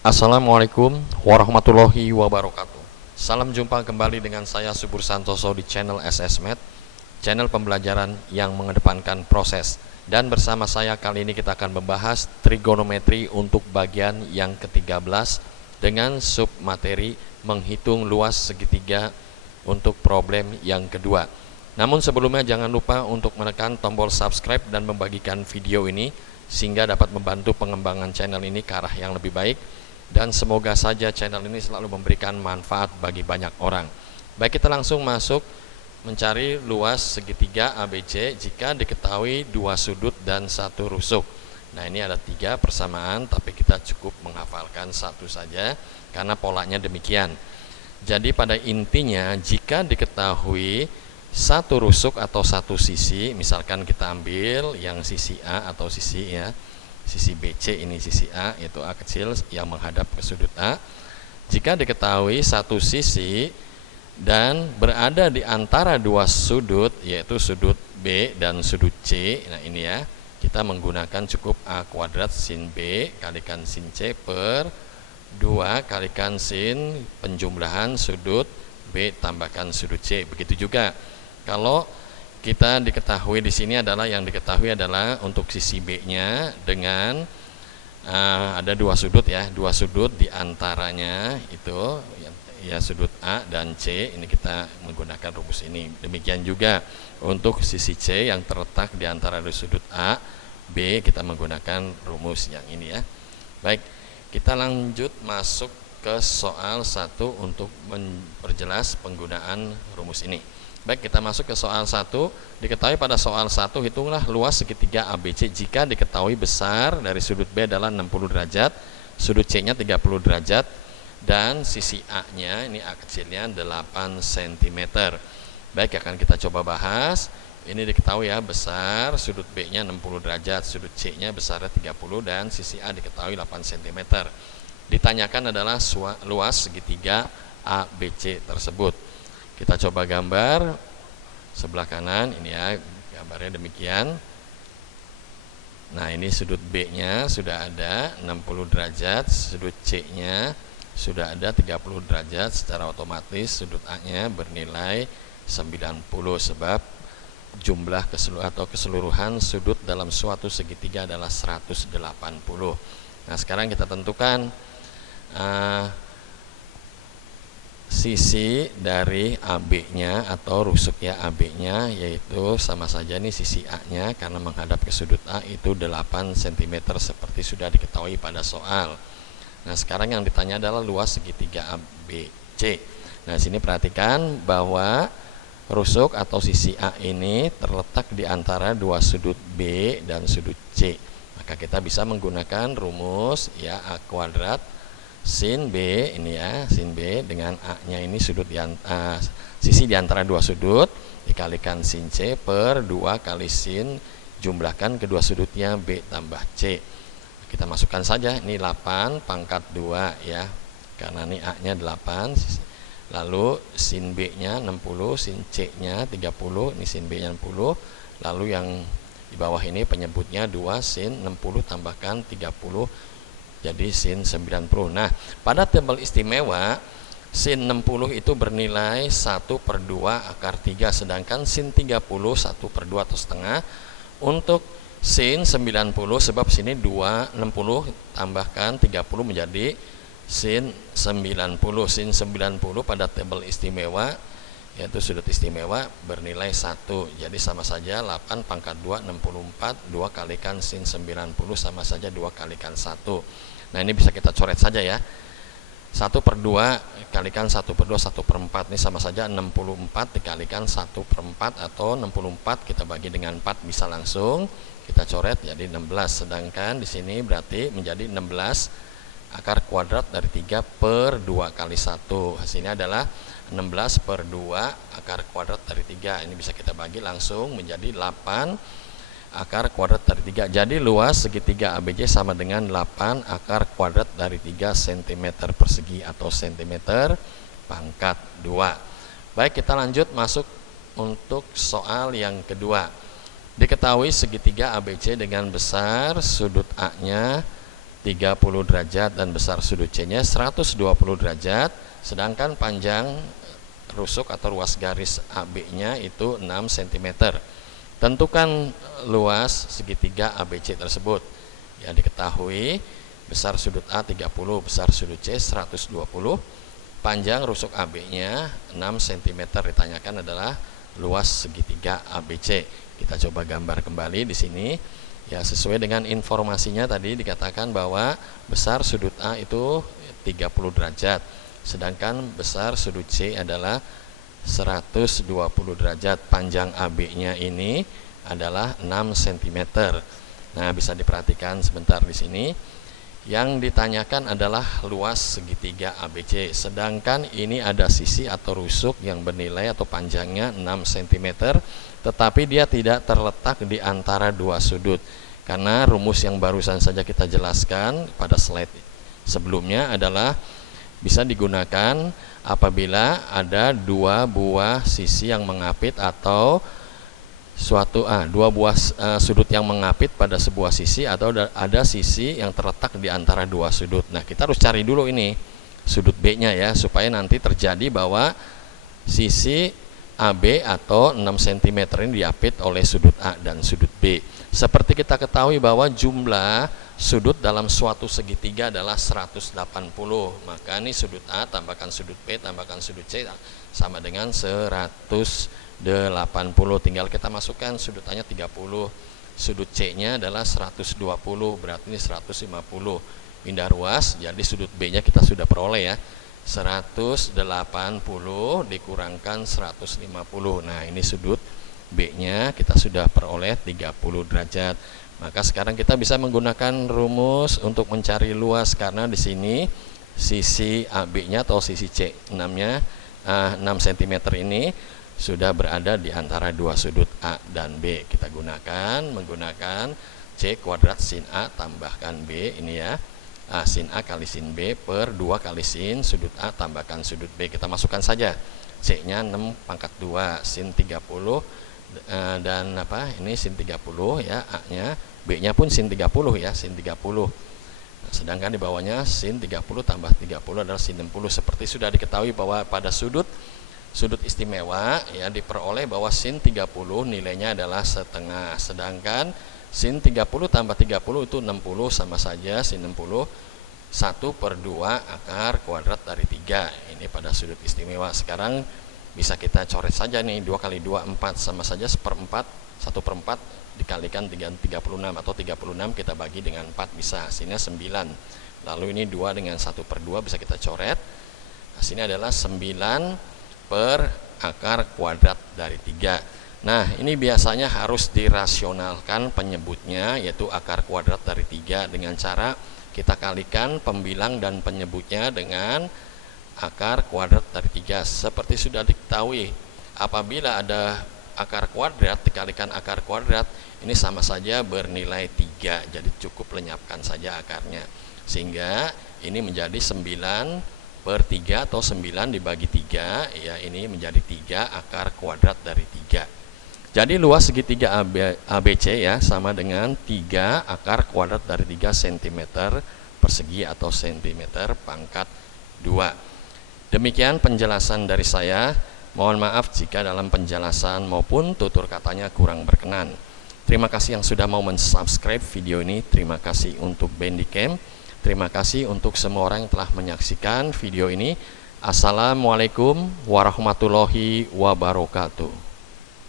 Assalamualaikum warahmatullahi wabarakatuh. Salam jumpa kembali dengan saya Subur Santoso di channel SSMed, channel pembelajaran yang mengedepankan proses. Dan bersama saya kali ini kita akan membahas trigonometri untuk bagian yang ke-13 dengan submateri menghitung luas segitiga untuk problem yang kedua. Namun sebelumnya jangan lupa untuk menekan tombol subscribe dan membagikan video ini sehingga dapat membantu pengembangan channel ini ke arah yang lebih baik. Dan semoga saja channel ini selalu memberikan manfaat bagi banyak orang. Baik, kita langsung masuk mencari luas segitiga ABC jika diketahui dua sudut dan satu rusuk. Nah, ini ada 3 persamaan, tapi kita cukup menghafalkan satu saja karena polanya demikian. Jadi pada intinya jika diketahui satu rusuk atau satu sisi, misalkan kita ambil yang sisi A atau sisi sisi BC, ini sisi A, yaitu A kecil yang menghadap ke sudut A. Jika diketahui satu sisi dan berada di antara dua sudut, yaitu sudut B dan sudut C, nah ini ya, kita menggunakan cukup A kuadrat sin B kalikan sin C per 2 kalikan sin penjumlahan sudut B tambahkan sudut C. Begitu juga kalau kita diketahui di sini adalah yang diketahui adalah untuk sisi B-nya dengan ada dua sudut ya, dua sudut diantaranya itu ya sudut A dan C. Ini kita menggunakan rumus ini. Demikian juga untuk sisi C yang terletak di antara sudut A, B, kita menggunakan rumus yang ini ya. Baik, kita lanjut masuk ke soal 1 untuk memperjelas penggunaan rumus ini. Baik, kita masuk ke soal 1. Diketahui pada soal 1, hitunglah luas segitiga ABC jika diketahui besar dari sudut B adalah 60 derajat, sudut C-nya 30 derajat, dan sisi A-nya, ini A kecilnya 8 cm. Baik, akan kita coba bahas. Ini diketahui ya, besar sudut B-nya 60 derajat, sudut C-nya besarnya 30, dan sisi A diketahui 8 cm. Ditanyakan adalah luas segitiga ABC tersebut. Kita coba gambar sebelah kanan, ini ya gambarnya demikian. Nah, ini sudut B-nya sudah ada 60 derajat, sudut C-nya sudah ada 30 derajat, secara otomatis sudut A-nya bernilai 90 sebab jumlah keseluruhan sudut dalam suatu segitiga adalah 180. Nah, sekarang kita tentukan sisi dari AB-nya atau rusuknya AB-nya, yaitu sama saja nih sisi A-nya karena menghadap ke sudut A itu 8 cm seperti sudah diketahui pada soal. Nah, sekarang yang ditanya adalah luas segitiga ABC. Nah, sini perhatikan bahwa rusuk atau sisi A ini terletak di antara dua sudut B dan sudut C. Maka kita bisa menggunakan rumus ya A kuadrat sin B, ini ya, sin B dengan A-nya ini sudut sisi di antara dua sudut dikalikan sin C per 2 kali sin jumlahkan kedua sudutnya B tambah C. Kita masukkan saja, ini 8 pangkat 2 ya, karena ini A-nya 8, lalu sin B-nya 60, sin C-nya 30, ini sin B-nya 60, lalu yang di bawah ini penyebutnya 2 sin 60 tambahkan 30, jadi sin 90. Nah, pada tabel istimewa sin 60 itu bernilai 1/2 akar 3, sedangkan sin 30 1/2 atau setengah. Untuk sin 90 sebab sini 260 tambahkan 30 menjadi sin 90. Sin 90 pada tabel istimewa yaitu sudut istimewa bernilai 1. Jadi sama saja 8 pangkat 2 64, 2 kalikan sin 90 sama saja 2 kalikan 1. Nah, ini bisa kita coret saja ya. 1/2 kalikan 1/2 1/4, ini sama saja 64 dikalikan 1/4 atau 64 kita bagi dengan 4 bisa langsung kita coret jadi 16. Sedangkan di sini berarti menjadi 16 akar kuadrat dari 3 per 2 kali 1. Hasilnya adalah 16/2 akar kuadrat dari 3. Ini bisa kita bagi langsung menjadi 8 akar kuadrat dari 3. Jadi luas segitiga ABC sama dengan 8 akar kuadrat dari 3 cm persegi atau cm pangkat 2. Baik, kita lanjut masuk untuk soal yang kedua. Diketahui segitiga ABC dengan besar sudut A-nya 30 derajat dan besar sudut C-nya 120 derajat, sedangkan panjang rusuk atau ruas garis AB-nya itu 6 cm. Tentukan luas segitiga ABC tersebut. Ya, diketahui besar sudut A 30, besar sudut C 120, panjang rusuk AB-nya 6 cm. Ditanyakan adalah luas segitiga ABC. Kita coba gambar kembali di sini. Ya, sesuai dengan informasinya tadi dikatakan bahwa besar sudut A itu 30 derajat, sedangkan besar sudut C adalah 120 derajat. Panjang AB-nya ini adalah 6 cm. Nah, bisa diperhatikan sebentar di sini. Yang ditanyakan adalah luas segitiga ABC, sedangkan ini ada sisi atau rusuk yang bernilai atau panjangnya 6 cm, tetapi dia tidak terletak di antara dua sudut. Karena rumus yang barusan saja kita jelaskan pada slide sebelumnya adalah bisa digunakan apabila ada dua buah sisi yang mengapit atau dua buah sudut yang mengapit pada sebuah sisi, atau ada sisi yang terletak di antara dua sudut. Nah, kita harus cari dulu ini sudut B-nya ya, supaya nanti terjadi bahwa sisi AB atau 6 cm ini diapit oleh sudut A dan sudut B. Seperti kita ketahui bahwa jumlah sudut dalam suatu segitiga adalah 180. Maka ini sudut A tambahkan sudut B tambahkan sudut C sama dengan 180. Tinggal kita masukkan sudut A-nya 30, sudut C-nya adalah 120, berarti ini 150. Pindah ruas, jadi sudut B-nya kita sudah peroleh ya, 180 dikurangkan 150. Nah, ini sudut B-nya kita sudah peroleh 30 derajat. Maka sekarang kita bisa menggunakan rumus untuk mencari luas, karena di sini sisi AB-nya atau sisi C6-nya 6 cm ini sudah berada di antara dua sudut A dan B. Kita menggunakan C kuadrat sin A tambahkan B ini ya. Sin A kali sin B per 2 kali sin sudut A tambahkan sudut B. Kita masukkan saja. C-nya 6 pangkat 2 sin 30 dan ini sin 30 ya, A-nya, B-nya pun sin 30 ya, sin 30. Sedangkan di bawahnya sin 30 tambah 30 adalah sin 60. Seperti sudah diketahui bahwa pada sudut istimewa ya diperoleh bahwa sin 30 nilainya adalah setengah, sedangkan sin 30 tambah 30 itu 60, sama saja sin 60 1 per 2 akar kuadrat dari 3. Ini pada sudut istimewa. Sekarang bisa kita coret saja nih, 2 kali 2 4, sama saja 1 per 4 dikalikan 36 atau 36 kita bagi dengan 4 bisa, hasilnya 9. Lalu ini 2 dengan 1 per 2 bisa kita coret, hasilnya adalah 9 per akar kuadrat dari 3. Nah, ini biasanya harus dirasionalkan penyebutnya, yaitu akar kuadrat dari 3 dengan cara kita kalikan pembilang dan penyebutnya dengan akar kuadrat dari 3. Seperti sudah diketahui, apabila ada akar kuadrat dikalikan akar kuadrat, ini sama saja bernilai 3. Jadi cukup lenyapkan saja akarnya, sehingga ini menjadi 9 per 3 atau 9 dibagi 3 ya, ini menjadi 3 akar kuadrat dari 3. Jadi luas segitiga ABC ya sama dengan 3 akar kuadrat dari 3 cm persegi atau cm pangkat 2. Demikian penjelasan dari saya. Mohon maaf jika dalam penjelasan maupun tutur katanya kurang berkenan. Terima kasih yang sudah mau mensubscribe video ini. Terima kasih untuk Bandicam. Terima kasih untuk semua orang yang telah menyaksikan video ini. Assalamualaikum warahmatullahi wabarakatuh.